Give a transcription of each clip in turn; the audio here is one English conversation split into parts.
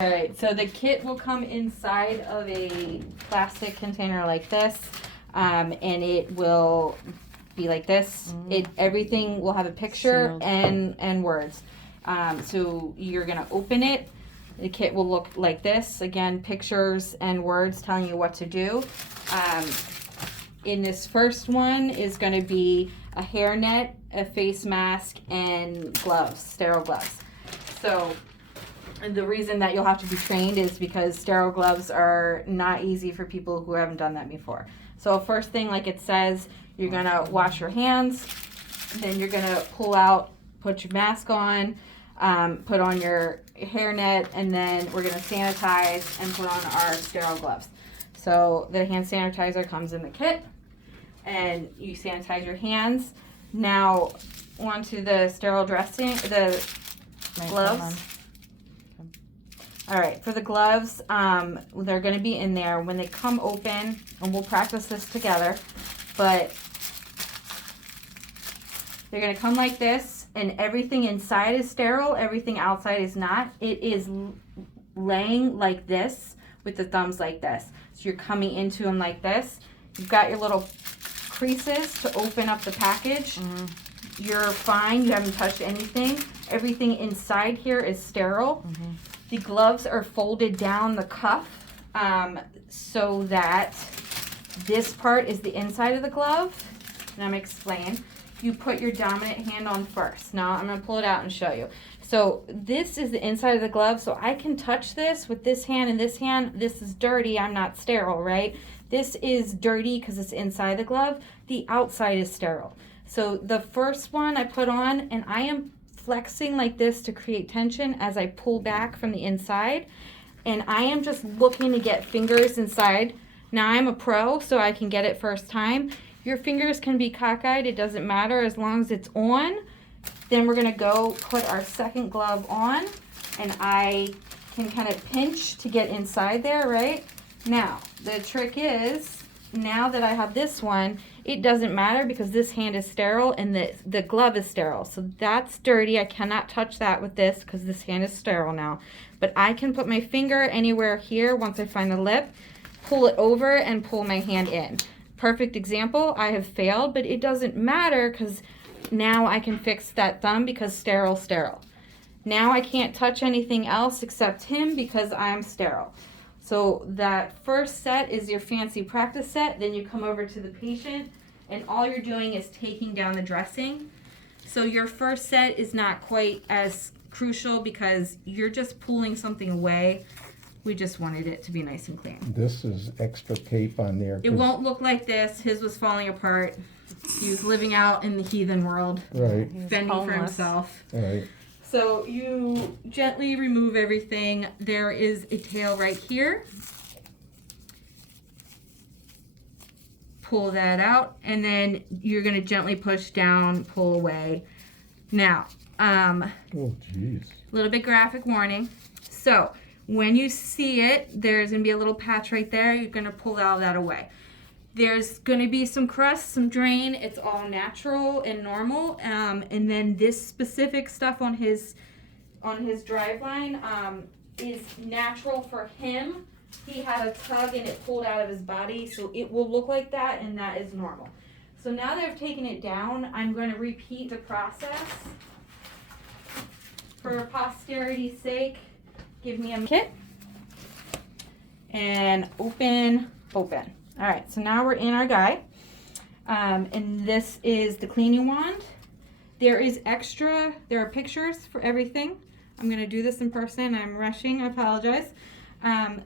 All right, so the kit will come inside of a plastic container like this, and it will be like this. Everything will have a picture and words. So you're gonna open it. The kit will look like this. Again, pictures and words telling you what to do. In this first one is gonna be a hairnet, a face mask, and gloves, sterile gloves. So the reason that you'll have to be trained is because sterile gloves are not easy for people who haven't done that before. So first thing, like it says, you're gonna wash your hands, then you're gonna pull out, put your mask on, put on your hairnet, and then we're gonna sanitize and put on our sterile gloves. So the hand sanitizer comes in the kit, and you sanitize your hands. Now onto the sterile dressing, the gloves. All right, for the gloves, they're gonna be in there when they come open, and we'll practice this together, but they're gonna come like this, and everything inside is sterile, everything outside is not. It is laying like this with the thumbs like this. So you're coming into them like this. You've got your little creases to open up the package. You're fine, you haven't touched anything. Everything inside here is sterile. The gloves are folded down the cuff so that this part is the inside of the glove. And I'm gonna explain. You put your dominant hand on first. Now I'm gonna pull it out and show you. So this is the inside of the glove, so I can touch this with this hand and this hand. This is dirty, I'm not sterile, right? This is dirty because it's inside the glove. The outside is sterile. So the first one I put on, and I am flexing like this to create tension as I pull back from the inside, and I am just looking to get fingers inside. Now I'm a pro, so I can get it first time. Your fingers can be cockeyed, it doesn't matter as long as it's on. Then we're gonna go put our second glove on, and I can kind of pinch to get inside there, right? Now, the trick is, now that I have this one, it doesn't matter because this hand is sterile and the glove is sterile. So that's dirty. I cannot touch that with this because this hand is sterile now. But I can put my finger anywhere here once I find the lip, pull it over, and pull my hand in. Perfect example. I have failed, but it doesn't matter because now I can fix that thumb because sterile, sterile. Now I can't touch anything else except him because I'm sterile. So that first set is your fancy practice set. Then you come over to the patient, and all you're doing is taking down the dressing. So your first set is not quite as crucial because you're just pulling something away. We just wanted it to be nice and clean. This is extra tape on there. It won't look like this. His was falling apart. He was living out in the heathen world, Right, fending for himself. right. So you gently remove everything. There is a tail right here. Pull that out, and then you're gonna gently push down, pull away. Now, Oh, jeez. a little bit graphic warning. So when you see it, there's gonna be a little patch right there. You're gonna pull all of that away. There's gonna be some crust, some drain. It's all natural and normal. And then this specific stuff on his driveline is natural for him. He had a tug and it pulled out of his body, so it will look like that, and that is normal. So now that I've taken it down, I'm going to repeat the process. For posterity's sake, give me a kit and open. All right, so now we're in our guy, and this is the cleaning wand. There are pictures for everything. I'm going to do this in person. I'm rushing, I apologize.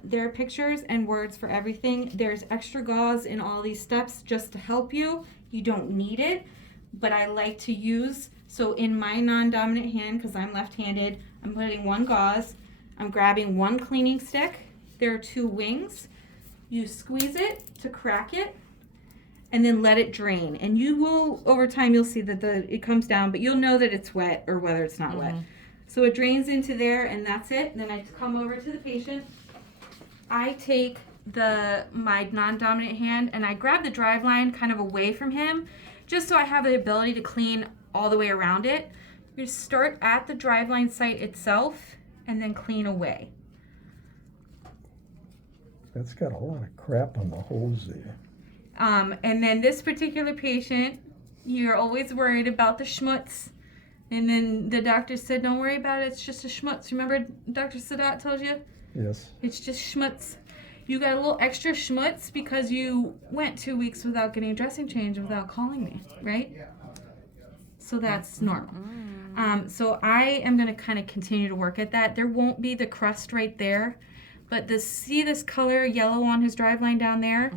There are pictures and words for everything. There's extra gauze in all these steps just to help you. You don't need it, but I like to use, so in my non-dominant hand, because I'm left-handed, I'm putting one gauze, I'm grabbing one cleaning stick. There are two wings. You squeeze it to crack it, and then let it drain. And you will, over time, you'll see that it comes down, but you'll know that it's wet or whether it's not wet. So it drains into there, and that's it. Then I come over to the patient. I take my non-dominant hand, and I grab the driveline kind of away from him, just so I have the ability to clean all the way around it. You start at the driveline site itself, and then clean away. That's got a lot of crap on the hose there. And then this particular patient, you're always worried about the schmutz. And then the doctor said, don't worry about it, it's just a schmutz. Remember Dr. Sadat told you? Yes. It's just schmutz. You got a little extra schmutz because you went 2 weeks without getting a dressing change without calling me, right? So that's normal. So I am going to kind of continue to work at that. There won't be the crust right there, but see this color yellow on his driveline down there?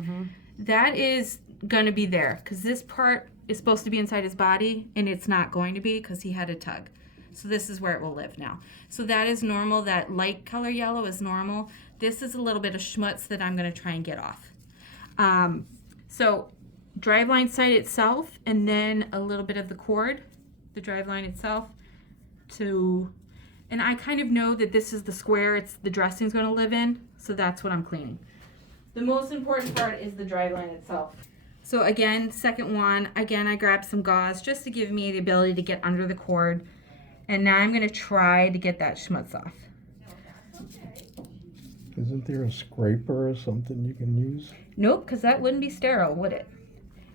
That is going to be there because this part is supposed to be inside his body and it's not going to be because he had a tug. So this is where it will live now. So that is normal. That light color yellow is normal. This is a little bit of schmutz that I'm going to try and get off. So driveline side itself, and then a little bit of the cord, the driveline itself, and I kind of know that this is the square the dressing's going to live in, so that's what I'm cleaning. The most important part is the driveline itself. So again, second one, again, I grabbed some gauze just to give me the ability to get under the cord, and now I'm going to try to get that schmutz off. Isn't there a scraper or something you can use? Nope, because that wouldn't be sterile, would it?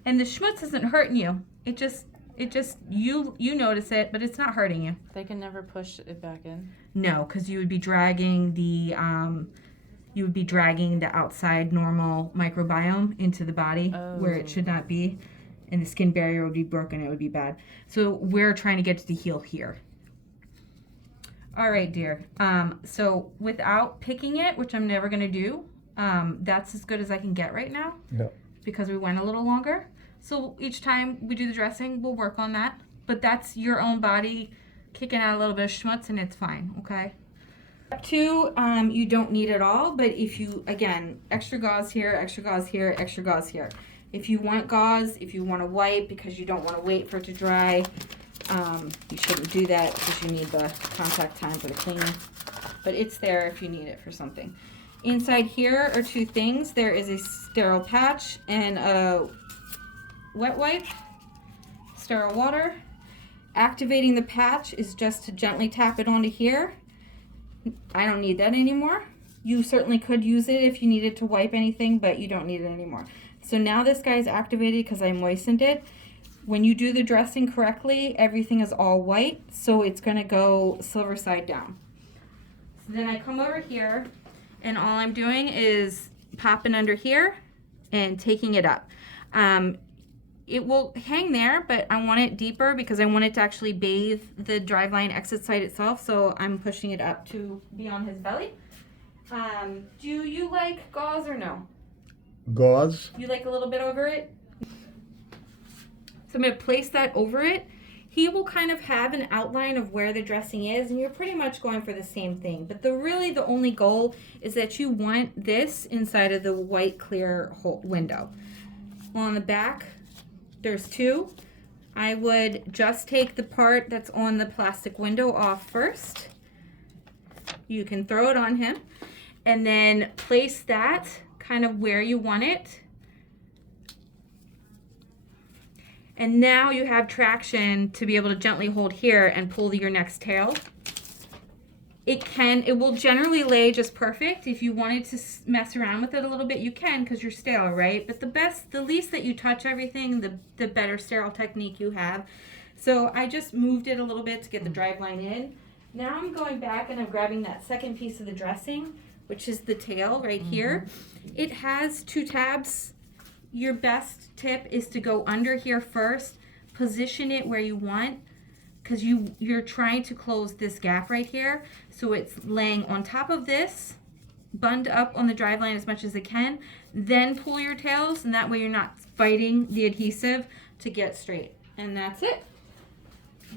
And the schmutz isn't hurting you. It just you notice it, but it's not hurting you. They can never push it back in. No, because you would be dragging the outside normal microbiome into the body where it should not be, and the skin barrier would be broken. It would be bad. So we're trying to get to the heel here. All right, dear. So without picking it, which I'm never gonna do, that's as good as I can get right now. Yeah. Because we went a little longer. So each time we do the dressing, we'll work on that. But that's your own body kicking out a little bit of schmutz, and it's fine, okay? Step 2, you don't need it all, but if you, again, extra gauze here, extra gauze here, extra gauze here. If you want gauze, if you want to wipe because you don't want to wait for it to dry, you shouldn't do that because you need the contact time for the cleaning. But it's there if you need it for something. Inside here are 2 things. There is a sterile patch and a wet wipe, sterile water. Activating the patch is just to gently tap it onto here. I don't need that anymore. You certainly could use it if you needed to wipe anything, but you don't need it anymore. So now this guy is activated because I moistened it. When you do the dressing correctly, everything is all white, so it's going to go silver side down. So then I come over here, and all I'm doing is popping under here and taking it up. It will hang there, but I want it deeper because I want it to actually bathe the driveline exit side itself, so I'm pushing it up to be on his belly. Do you like gauze or no? Gauze? You like a little bit over it? So I'm going to place that over it. He will kind of have an outline of where the dressing is, and you're pretty much going for the same thing. But the only goal is that you want this inside of the white clear window. Well, on the back, there's 2. I would just take the part that's on the plastic window off first. You can throw it on him, and then place that kind of where you want it. And now you have traction to be able to gently hold here and pull your next tail. It will generally lay just perfect. If you wanted to mess around with it a little bit, you can because you're sterile, right? But the least that you touch everything, the better sterile technique you have. So I just moved it a little bit to get the driveline in. Now I'm going back and I'm grabbing that second piece of the dressing, which is the tail right here. It has 2 tabs. Your best tip is to go under here first, position it where you want, because you're trying to close this gap right here. So it's laying on top of this, bund up on the driveline as much as it can, then pull your tails, and that way you're not fighting the adhesive to get straight. And that's it.